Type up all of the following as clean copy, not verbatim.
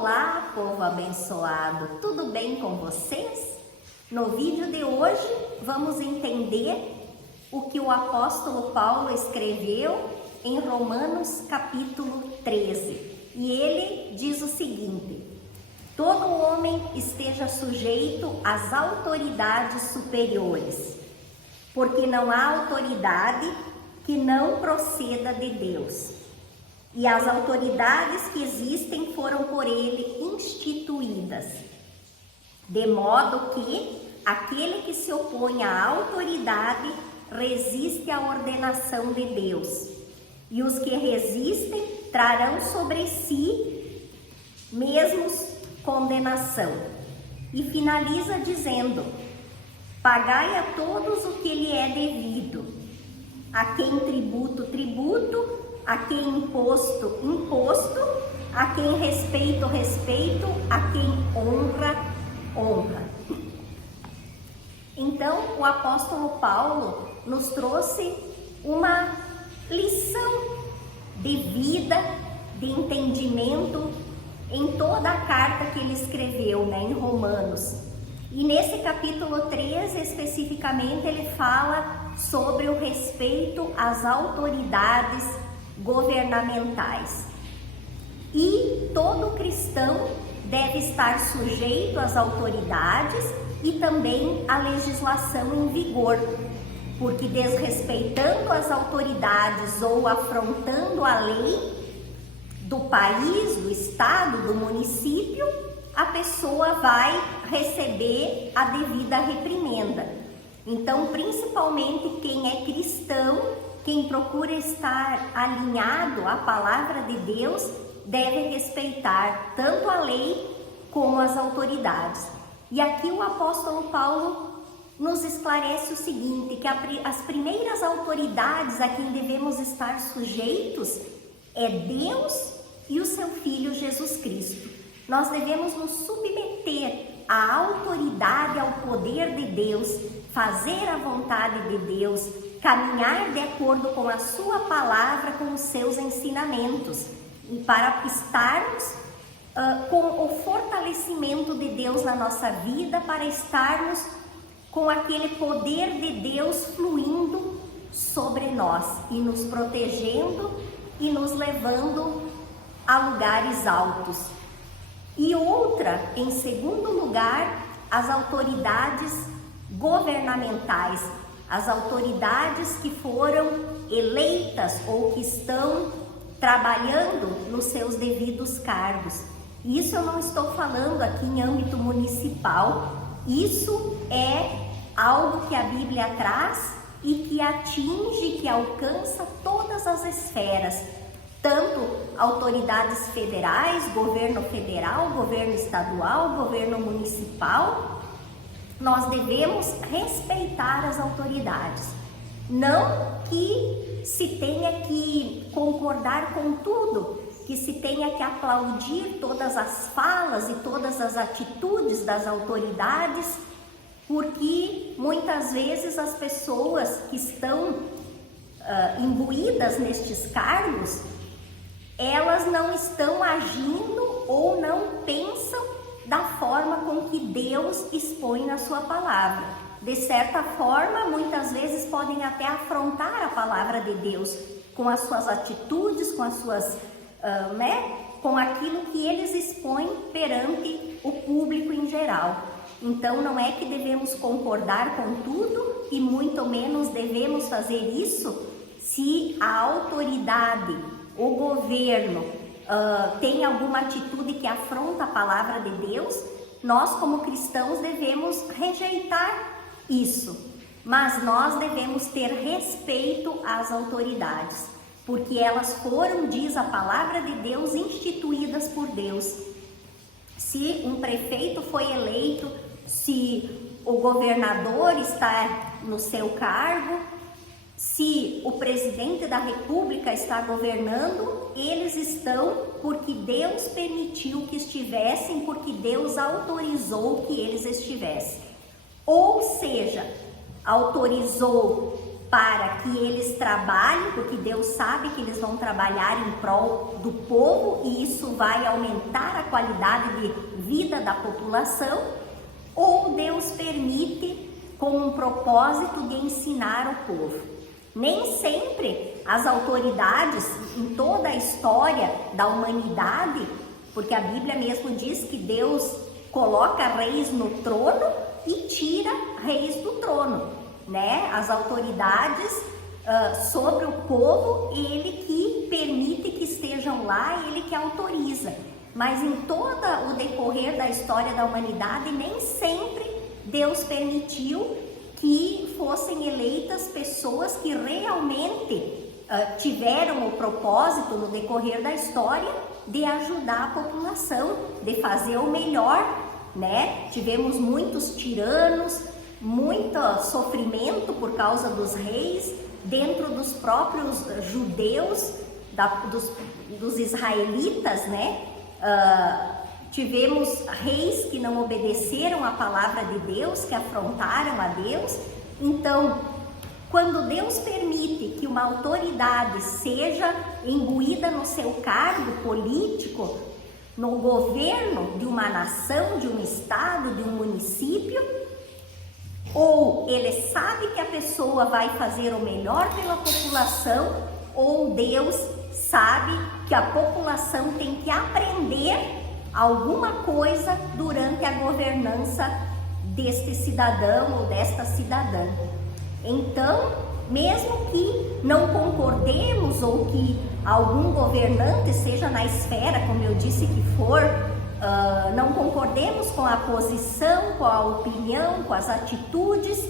Olá, povo abençoado! Tudo bem com vocês? No vídeo de hoje vamos entender o que o apóstolo Paulo escreveu em Romanos capítulo 13. E ele diz o seguinte: todo homem esteja sujeito às autoridades superiores, porque não há autoridade que não proceda de Deus. E as autoridades que existem foram por ele instituídas, de modo que aquele que se opõe à autoridade resiste à ordenação de Deus, e os que resistem trarão sobre si mesmos condenação. E finaliza dizendo: pagai a todos o que lhe é devido, a quem tributo, tributo, a quem imposto, imposto, a quem respeito, respeito, a quem honra, honra. Então, o apóstolo Paulo nos trouxe uma lição de vida, de entendimento em toda a carta que ele escreveu, em Romanos. E nesse capítulo 13, especificamente, ele fala sobre o respeito às autoridades governamentais. E todo cristão deve estar sujeito às autoridades e também à legislação em vigor, porque desrespeitando as autoridades ou afrontando a lei do país, do estado, do município, a pessoa vai receber a devida reprimenda. Então, principalmente quem é cristão, quem procura estar alinhado à palavra de Deus, deve respeitar tanto a lei como as autoridades. E aqui o apóstolo Paulo nos esclarece o seguinte, que as primeiras autoridades a quem devemos estar sujeitos é Deus e o seu Filho Jesus Cristo. Nós devemos nos submeter à autoridade, ao poder de Deus, fazer a vontade de Deus, caminhar de acordo com a sua palavra, com os seus ensinamentos, e para estarmos com o fortalecimento de Deus na nossa vida, para estarmos com aquele poder de Deus fluindo sobre nós e nos protegendo e nos levando a lugares altos. E outra, em segundo lugar, as autoridades governamentais, as autoridades que foram eleitas ou que estão trabalhando nos seus devidos cargos. Isso eu não estou falando aqui em âmbito municipal, isso é algo que a Bíblia traz e que atinge, que alcança todas as esferas, tanto autoridades federais, governo federal, governo estadual, governo municipal. Nós devemos respeitar as autoridades, não que se tenha que concordar com tudo, que se tenha que aplaudir todas as falas e todas as atitudes das autoridades, porque muitas vezes as pessoas que estão imbuídas nestes cargos, elas não estão agindo ou não pensam da forma com que Deus expõe na sua palavra. De certa forma, muitas vezes podem até afrontar a palavra de Deus com as suas atitudes, com as suas, com aquilo que eles expõem perante o público em geral. Então, não é que devemos concordar com tudo e muito menos devemos fazer isso se a autoridade, o governo, tem alguma atitude que afronta a palavra de Deus. Nós, como cristãos, devemos rejeitar isso, mas nós devemos ter respeito às autoridades, porque elas foram, diz a palavra de Deus, instituídas por Deus. Se um prefeito foi eleito, se o governador está no seu cargo, se o presidente da República está governando, eles estão porque Deus permitiu que estivessem, porque Deus autorizou que eles estivessem. Ou seja, autorizou para que eles trabalhem, porque Deus sabe que eles vão trabalhar em prol do povo e isso vai aumentar a qualidade de vida da população, ou Deus permite com um propósito de ensinar o povo. Nem sempre as autoridades, em toda a história da humanidade, porque a Bíblia mesmo diz que Deus coloca reis no trono e tira reis do trono, né? As autoridades sobre o povo, ele que permite que estejam lá, ele que autoriza. Mas em todo o decorrer da história da humanidade, nem sempre Deus permitiu que fossem eleitas pessoas que realmente tiveram o propósito no decorrer da história de ajudar a população, de fazer o melhor, né? Tivemos muitos tiranos, muito sofrimento por causa dos reis, dentro dos próprios judeus, dos israelitas, né? Tivemos reis que não obedeceram a palavra de Deus, que afrontaram a Deus. Então, quando Deus permite que uma autoridade seja imbuída no seu cargo político, no governo de uma nação, de um estado, de um município, ou ele sabe que a pessoa vai fazer o melhor pela população, ou Deus sabe que a população tem que aprender alguma coisa durante a governança deste cidadão ou desta cidadã. Então, mesmo que não concordemos ou que algum governante, seja na esfera, como eu disse que for, não concordemos com a posição, com a opinião, com as atitudes,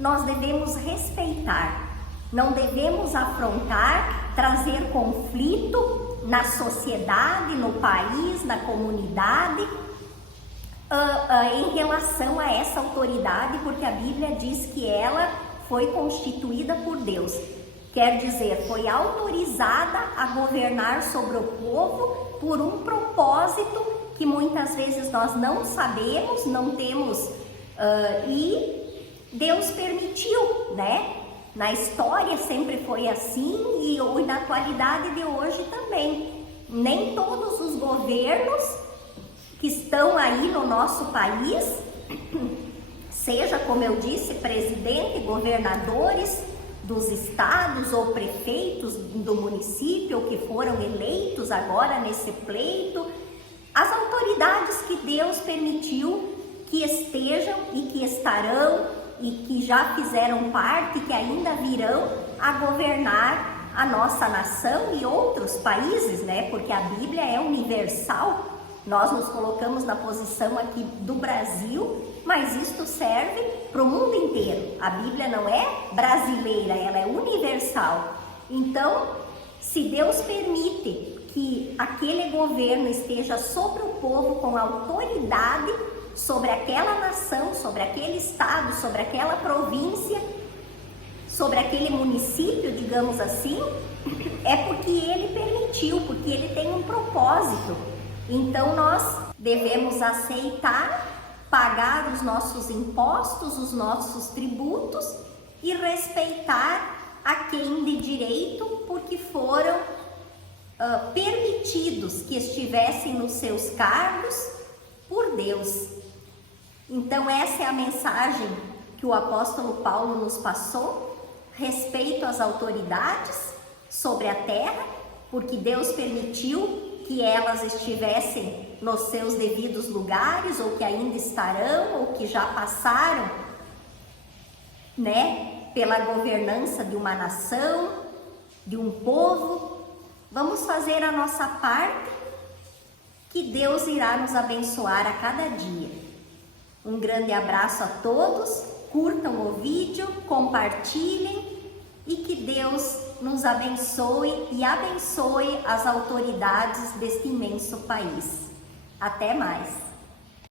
nós devemos respeitar, não devemos afrontar, trazer conflito na sociedade, no país, na comunidade, em relação a essa autoridade, porque a Bíblia diz que ela foi constituída por Deus. Quer dizer, foi autorizada a governar sobre o povo por um propósito que muitas vezes nós não sabemos, não temos, e Deus permitiu, né? Na história sempre foi assim e na atualidade de hoje também. Nem todos os governos que estão aí no nosso país, seja, como eu disse, presidente, governadores dos estados ou prefeitos do município que foram eleitos agora nesse pleito, as autoridades que Deus permitiu que estejam e que estarão e que já fizeram parte, que ainda virão a governar a nossa nação e outros países, né? Porque a Bíblia é universal. Nós nos colocamos na posição aqui do Brasil, mas isto serve para o mundo inteiro. A Bíblia não é brasileira, ela é universal. Então, se Deus permite que aquele governo esteja sobre o povo com autoridade sobre aquela nação, sobre aquele estado, sobre aquela província, sobre aquele município, digamos assim, é porque ele permitiu, porque ele tem um propósito. Então nós devemos aceitar, pagar os nossos impostos, os nossos tributos e respeitar a quem de direito, porque foram permitidos que estivessem nos seus cargos por Deus. Então essa é a mensagem que o apóstolo Paulo nos passou, respeito às autoridades sobre a terra, porque Deus permitiu que elas estivessem nos seus devidos lugares, ou que ainda estarão, ou que já passaram, né, pela governança de uma nação, de um povo. Vamos fazer a nossa parte, que Deus irá nos abençoar a cada dia. Um grande abraço a todos, curtam o vídeo, compartilhem e que Deus nos abençoe e abençoe as autoridades deste imenso país. Até mais!